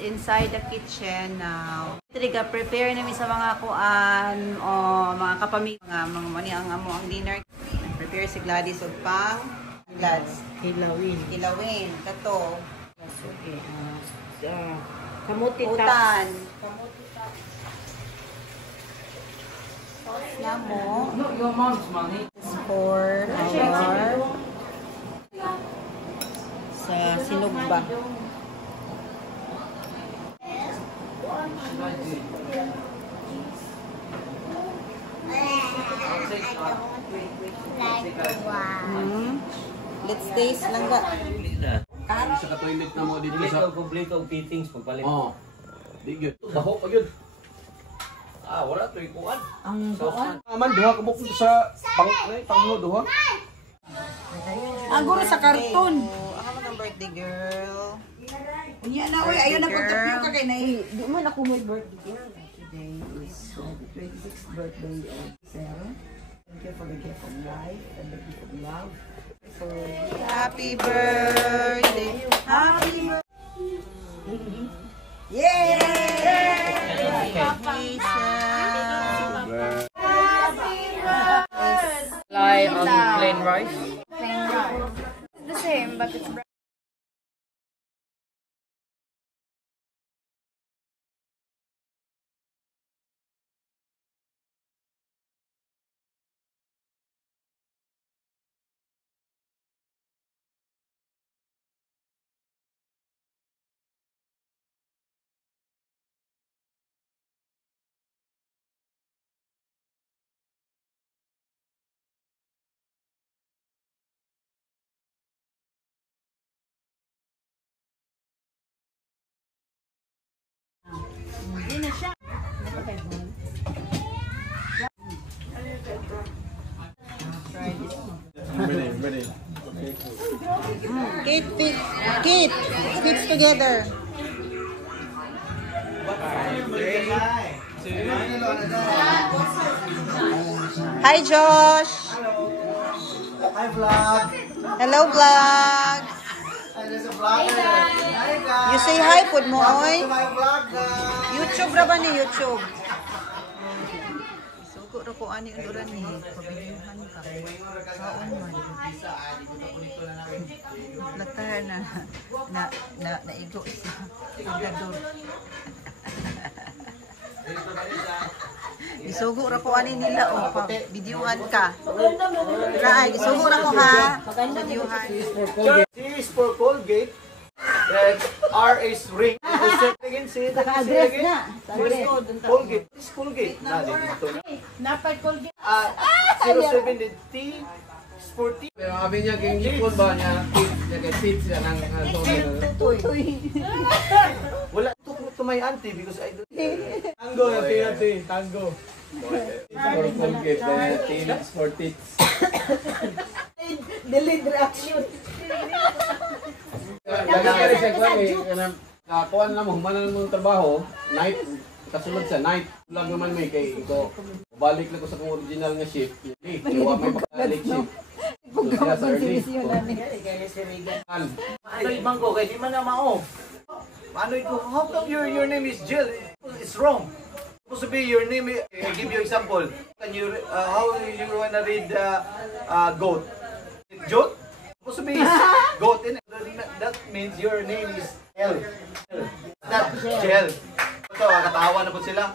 inside the kitchen now. Triga prepare namin sa mga kuan o mga kapamilya mga mani ang amo ang dinner. Prepare si Gladys og pang Glads kilawin kato. Okay. Kamuti utan. Mo. Not your mom's money. For our sa sinugba. Let's taste lang ga. Sa ka-toilet na mo dito sa complete og fittings pagpalit. Oh. Di gyud. Baho pa gyud. Ah, wala to ikuan. Ang kuan. Aman duha ka bukod sa pangho duha. Ang guro sa karton. Ako mag birthday girl. Unya na oy, ayo na pagtapyo ka kay nay. Di man ako may birthday girl. Today is 26th birthday of Sarah. Thank you for the gift of life and the gift of love. Happy birthday. Happy birthday. Yay! Lie on plain rice. Plain rice. It's the same, but it's brown. Ready. Kate, fits together. Hi Josh. Hi vlog. Hello vlog. There's a vlogger. Hi guys. You say hi pud mo oy. My vlog guys. YouTube ra ba ni YouTube? Sugo ra ko ani unduran ni pabilihan ka. Saon man. Latar na naigo siya. Pagdador. Isugo ra ko ani nila o pa videohan ka. Right, isugo ra ko ha. Videohan. C is for Colgate. And R is ring. Again, say it. Naka-address na. Colgate. This is Colgate. Na dito. Napay Colgate. 07 din T is for T. Pero sabi niya kung ipon ba niya kay fit siya ng Wala to my auntie because I don't. Tango na ate. Tango. for Colgate, teenage for tits. Delayed reaction. Lagi siya kuan na mo humanan mo trabaho, night kasulod sa night lang naman may kay ko balik lang ko sa kong original nga shift. Wa may balik shift. Pagkaman sa division namin. Ano ibang ko kay di man na mao. Ano ito? How come your name is Jill? It's wrong. Supposed to be your name. I give you example. Can you how you wanna read goat? Goat? Supposed to be goat. That means your name is L. Not Jill. Ito, katawa na po sila.